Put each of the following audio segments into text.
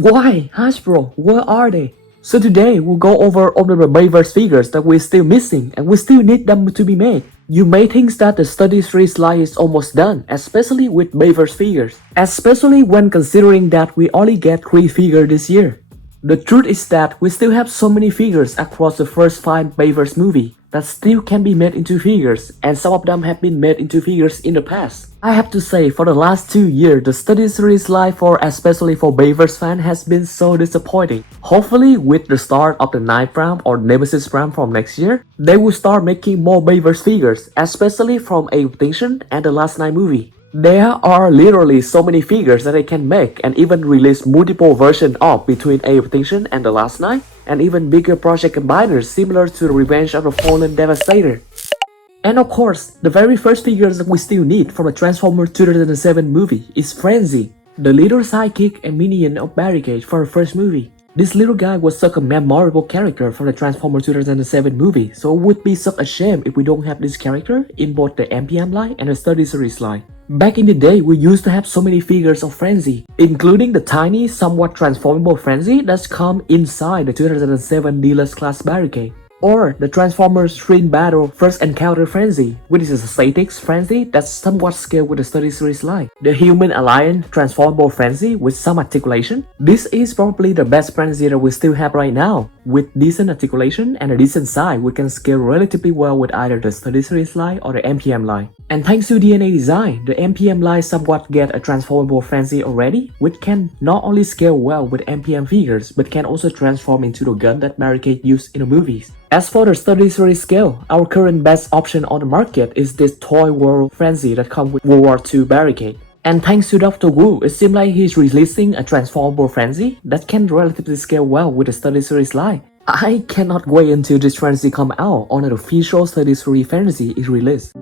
Why, Hasbro, where are they? So today we'll go over all the Bayverse figures that we're still missing and we still need them to be made. You may think that the study series line is almost done, especially with Bayverse figures, especially when considering that we only get 3 figures this year. The truth is that we still have so many figures across the first 5 Bayverse movie that still can be made into figures, and some of them have been made into figures in the past. I have to say, for the last 2 years, the study series line especially for Bayverse fans has been so disappointing. Hopefully, with the start of the 9th Prime or Nemesis Prime from next year, they will start making more Bayverse figures, especially from Iacon and the last 9 movie. There are literally so many figures that they can make and even release multiple versions of between Iacon and the last 9, and even bigger project combiners similar to the Revenge of the Fallen Devastator. And of course, the very first figures that we still need from the Transformers 2007 movie is Frenzy, the little sidekick and minion of Barricade for the first movie. This little guy was such a memorable character from the Transformers 2007 movie, so it would be such a shame if we don't have this character in both the MPM line and the study series line. Back in the day, we used to have so many figures of Frenzy, including the tiny, somewhat transformable Frenzy that's come inside the 2007 Deluxe Class Barricade. Or the Transformers Shrine Battle First Encounter Frenzy, which is a statics Frenzy that's somewhat scaled with the study series line. The Human Alliance Transformable Frenzy with some articulation. This is probably the best Frenzy that we still have right now. With decent articulation and a decent size, we can scale relatively well with either the study series line or the MPM line. And thanks to DNA design, the MPM line somewhat get a transformable Frenzy already, which can not only scale well with MPM figures, but can also transform into the gun that Barricade used in the movies. As for the study series scale, our current best option on the market is this Toy World Frenzy that comes with World War II Barricade. And thanks to Dr. Wu, it seems like he's releasing a transformable Frenzy that can relatively scale well with the study series line. I cannot wait until this Frenzy come out on an official study series Frenzy is released.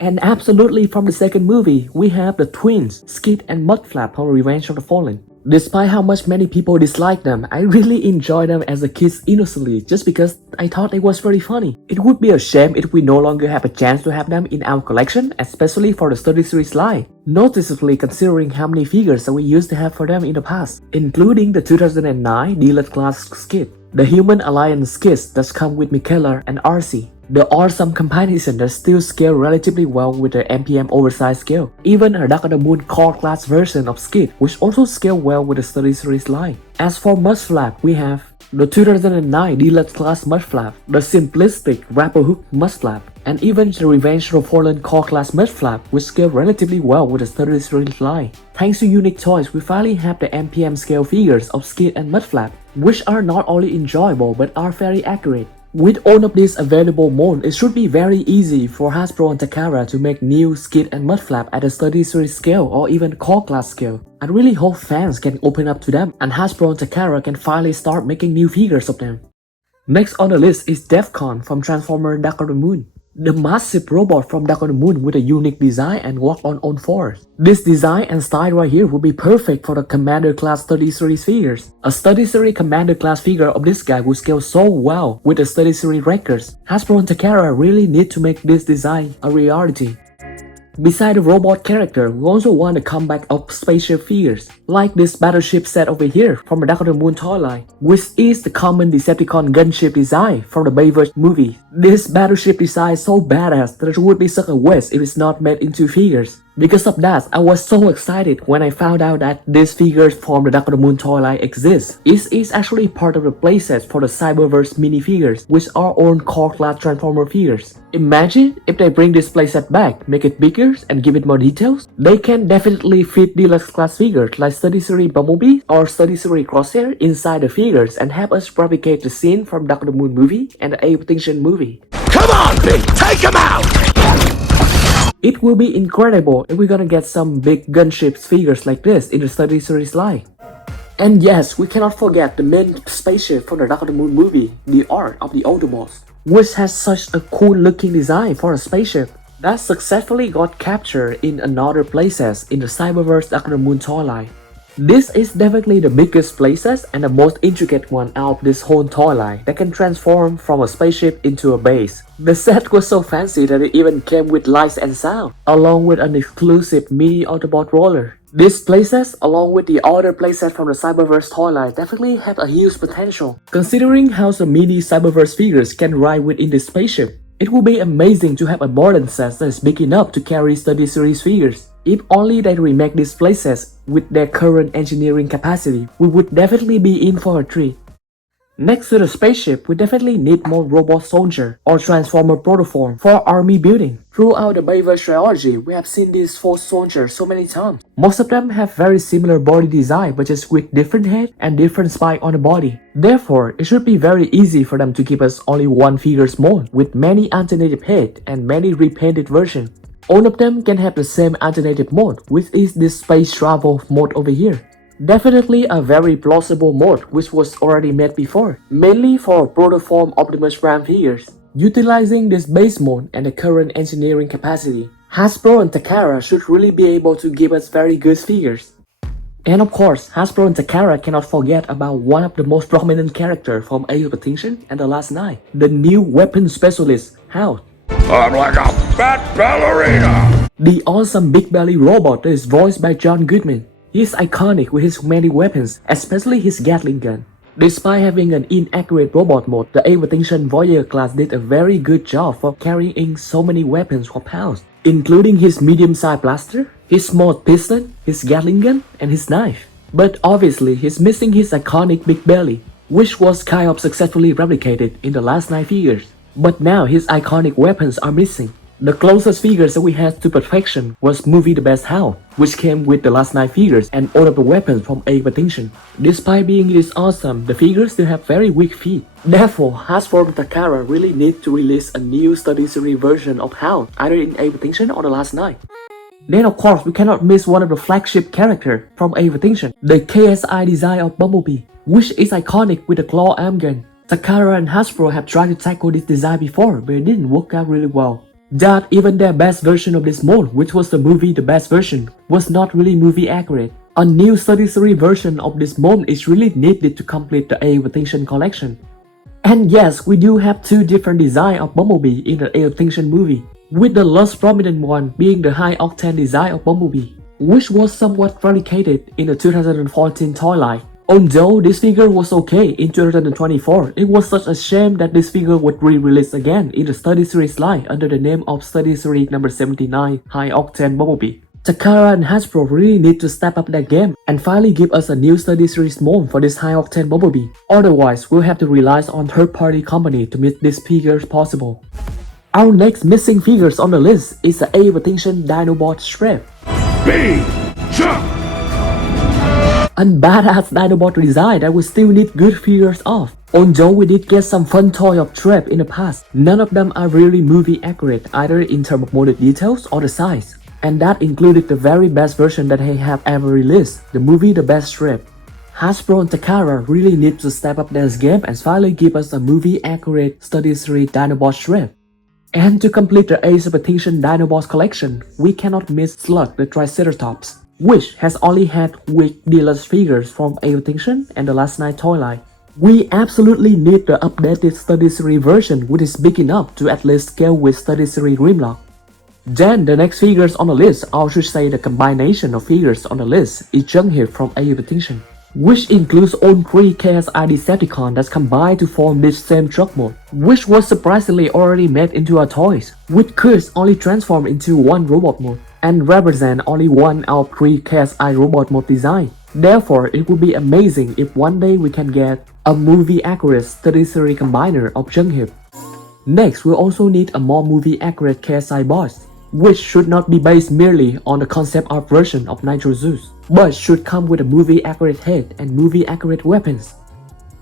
And absolutely from the second movie, we have the twins, Skids and Mudflap from Revenge of the Fallen. Despite how much many people dislike them, I really enjoy them as a kid innocently just because I thought it was very funny. It would be a shame if we no longer have a chance to have them in our collection, especially for the study series line. Noticeably considering how many figures that we used to have for them in the past, including the 2009 Deluxe Class Skid, the Human Alliance Skids that come with Michaela and RC, the awesome combination that still scale relatively well with the MPM oversized scale, even a Dark of the Moon core class version of Skid which also scale well with the study series line. As for Mudflap, we have the 2009 Deluxe Class Mudflap, the simplistic Rapper Hook Mudflap, and even the Revenge of the Fallen core class Mudflap which scale relatively well with the study series line. Thanks to Unique Toys, we finally have the MPM scale figures of Skid and Mudflap, which are not only enjoyable but are very accurate. With all of these available molds, it should be very easy for Hasbro and Takara to make new Skid and Mudflap at a study series scale or even core class scale. I really hope fans can open up to them and Hasbro and Takara can finally start making new figures of them. Next on the list is Devcon from Transformers Dark of the Moon. The massive robot from Dark of the Moon with a unique design and walk on all fours. This design and style right here would be perfect for the Commander class study series figures. A study series Commander class figure of this guy would scale so well with the study series records. Hasbro and Takara really need to make this design a reality. Besides the robot character, we also want a comeback of spaceship figures, like this battleship set over here from the Dark of the Moon toy line, which is the common Decepticon gunship design from the Bayverse movie. This battleship design is so badass that it would be such a waste if it's not made into figures. Because of that, I was so excited when I found out that these figures from the Dark of the Moon toy line exist. It is actually part of the playsets for the Cyberverse minifigures, which are own core class Transformer figures. Imagine if they bring this playset back, make it bigger and give it more details. They can definitely fit deluxe class figures like study series Bumblebee or study series Crosshair inside the figures and have us replicate the scene from Dark of the Moon movie and the Iacon movie. Come on, Big! Take him out! It will be incredible if we're gonna get some big gunship figures like this in the study series line. And yes, we cannot forget the main spaceship from the Dark of the Moon movie, the Art of the Autobots, which has such a cool looking design for a spaceship that successfully got captured in another playset in the Cyberverse Dark of the Moon toy line. This is definitely the biggest playset and the most intricate one out of this whole toy line that can transform from a spaceship into a base. The set was so fancy that it even came with lights and sound, along with an exclusive mini Autobot roller. These playsets, along with the other playsets from the Cyberverse toy line, definitely have a huge potential. Considering how some mini Cyberverse figures can ride within this spaceship, it would be amazing to have a modern set that is big enough to carry study series figures. If only they remake these playsets with their current engineering capacity, we would definitely be in for a treat. Next to the spaceship, we definitely need more robot soldier or transformer protoform for army building. Throughout the Bayverse trilogy, we have seen these 4 soldiers so many times. Most of them have very similar body design but just with different head and different spike on the body. Therefore, it should be very easy for them to give us only one figure's mold with many alternative head and many repainted versions. All of them can have the same alternative mode, which is this space travel mode over here. Definitely a very plausible mode which was already made before, mainly for protoform optimusprime figures. Utilizing this base mode and the current engineering capacity, Hasbro and Takara should really be able to give us very good figures. And of course, Hasbro and Takara cannot forget about one of the most prominent characters from Age of Extinction and The Last Knight, the new weapon specialist, Hound. I'm like a fat ballerina! The awesome big belly robot that is voiced by John Goodman. He is iconic with his many weapons, especially his Gatling gun. Despite having an inaccurate robot mode, the Age of Extinction Voyager class did a very good job for carrying so many weapons for Hound, including his medium-sized blaster, his small piston, his Gatling gun, and his knife. But obviously, he's missing his iconic big belly, which was kind of successfully replicated in the Last Knight figures. But now his iconic weapons are missing. The closest figures that we had to perfection was movie The Best Hound, which came with the Last Knight figures and all of the weapons from Age of Extinction. Despite being this awesome, the figures still have very weak feet. Therefore, Hasbro and Takara really need to release a new study series version of Hound, either in Age of Extinction or the Last Knight. Then of course, we cannot miss one of the flagship characters from Age of Extinction, the KSI design of Bumblebee, which is iconic with the claw arm gun. Takara and Hasbro have tried to tackle this design before, but it didn't work out really well. That even their best version of this mold, which was the movie The Best Version, was not really movie accurate. A new study series version of this mold is really needed to complete the Age of Extinction collection. And yes, we do have 2 different designs of Bumblebee in the Age of Extinction movie, with the less prominent one being the high-octane design of Bumblebee, which was somewhat replicated in the 2014 toy line. Although this figure was okay in 2024, it was such a shame that this figure would re-release again in the study series line under the name of study series number 79 high-octane Bumblebee. Takara and Hasbro really need to step up their game and finally give us a new study series mold for this high-octane Bumblebee. Otherwise, we'll have to rely on third-party company to make these figures possible. Our next missing figures on the list is the Age of Extinction Dinobot Strafe. B! Jump! A badass Dinobot design that we still need good figures of. Although we did get some fun toy of Strafe in the past, none of them are really movie accurate either in terms of molded details or the size. And that included the very best version that they have ever released, the movie The Best Strafe. Hasbro and Takara really need to step up their game and finally give us a movie accurate study series Dinobot Strafe. And to complete the Age of Extinction Dinobots collection, we cannot miss Slug the Triceratops, which has only had weak deluxe figures from Age of Extinction and the Last Knight toy line. We absolutely need the updated study series version which is big enough to at least scale with study series Grimlock. Then the next figures on the list, or should say the combination of figures on the list, is Junkheap from Age of Extinction, which includes all 3 KSI Decepticon that's combined to form this same truck mode, which was surprisingly already made into a toys, with Skids only transformed into one robot mode, and represent only one out of 3 KSI robot mode design. Therefore, it would be amazing if one day we can get a movie accurate study series combiner of Junkheap. Next, we also need a more movie accurate KSI boss, which should not be based merely on the concept art version of Nitro Zeus, but should come with a movie accurate head and movie accurate weapons.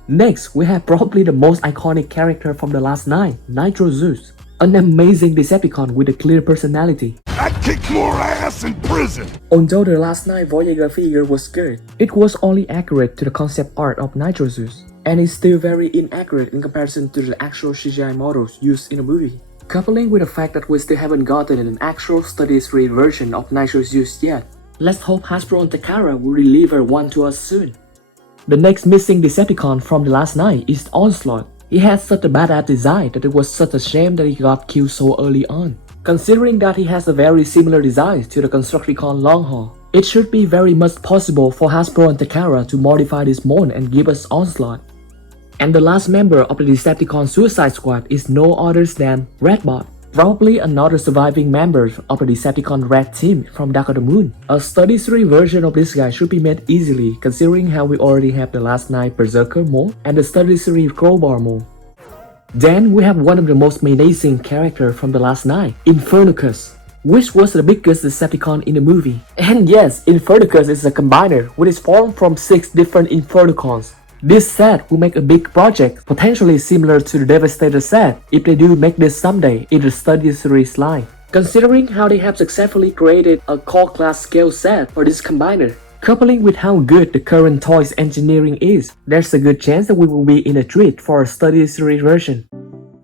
Next, we have probably the most iconic character from The Last Knight, Nitro Zeus, an amazing Decepticon with a clear personality. I kick more ass in prison! Although the Last Knight Voyager figure was good, it was only accurate to the concept art of Nitro Zeus, and is still very inaccurate in comparison to the actual CGI models used in the movie. Coupling with the fact that we still haven't gotten an actual study series version of Nitro Zeus yet, let's hope Hasbro and Takara will deliver one to us soon. The next missing Decepticon from The Last Knight is Onslaught. He had such a badass design that it was such a shame that he got killed so early on. Considering that he has a very similar design to the Constructicon Longhorn, It should be very much possible for Hasbro and Takara to modify this mold and give us Onslaught. And the last member of the Decepticon Suicide Squad is no other than Redbot, probably another surviving member of the Decepticon Red team from Dark of the Moon. A Study 3 version of this guy should be made easily considering how we already have the Last Night Berserker mold and the Study 3 Crowbar mold. Then we have one of the most menacing characters from the Last Night, Infernocus, which was the biggest Decepticon in the movie. And yes, Infernocus is a combiner which is formed from 6 different Infernocons. This set will make a big project, potentially similar to the Devastator set if they do make this someday in the Study Series line. Considering how they have successfully created a core class scale set for this combiner, coupling with how good the current toys engineering is, there's a good chance that we will be in a treat for a Study Series version.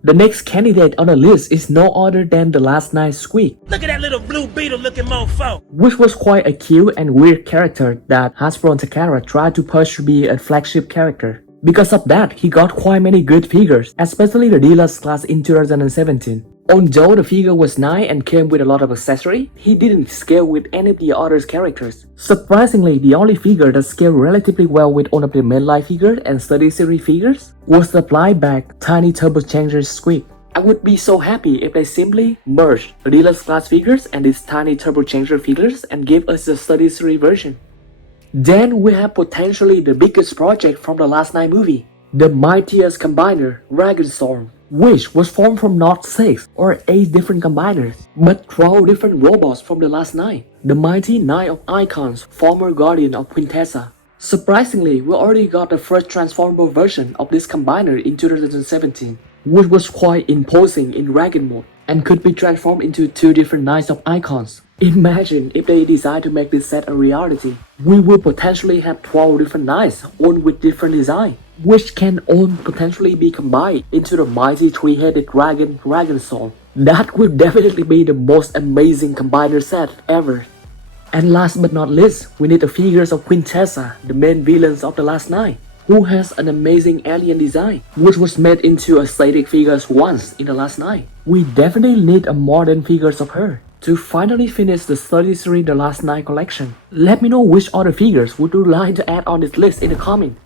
The next candidate on the list is no other than the Last Night Sqweeks. Look at that little blue beetle looking mofo. Which was quite a cute and weird character that Hasbro and Takara tried to push to be a flagship character. Because of that, he got quite many good figures, especially the Deluxe class in 2017. Although the figure was nice and came with a lot of accessory, he didn't scale with any of the other characters. Surprisingly, the only figure that scaled relatively well with all of the mainline figures and Study Series figures was the flyback Tiny Turbochanger Sqweeks. I would be so happy if they simply merged the Deluxe class figures and these Tiny Turbochanger figures and gave us a Study Series version. Then we have potentially the biggest project from the Last Night movie, the mightiest combiner, Dragonstorm, which was formed from not 6 or 8 different combiners, but 12 different robots from the Last Night, the mighty Knight of Iacons, former guardian of Quintessa. Surprisingly, we already got the first transformable version of this combiner in 2017, which was quite imposing in Dragon mode, and could be transformed into 2 different Knights of Iacons. Imagine if they decide to make this set a reality. We would potentially have 12 different Knights, all with different design, which can all potentially be combined into the mighty 3-headed dragon Dragonstorm. That would definitely be the most amazing combiner set ever. And last but not least, we need the figures of Quintessa, the main villains of the Last Night, who has an amazing alien design, which was made into aesthetic figures once in the Last Night. We definitely need a modern figures of her to finally finish the Study Series The Last Night collection. Let me know which other figures would you like to add on this list in the comment.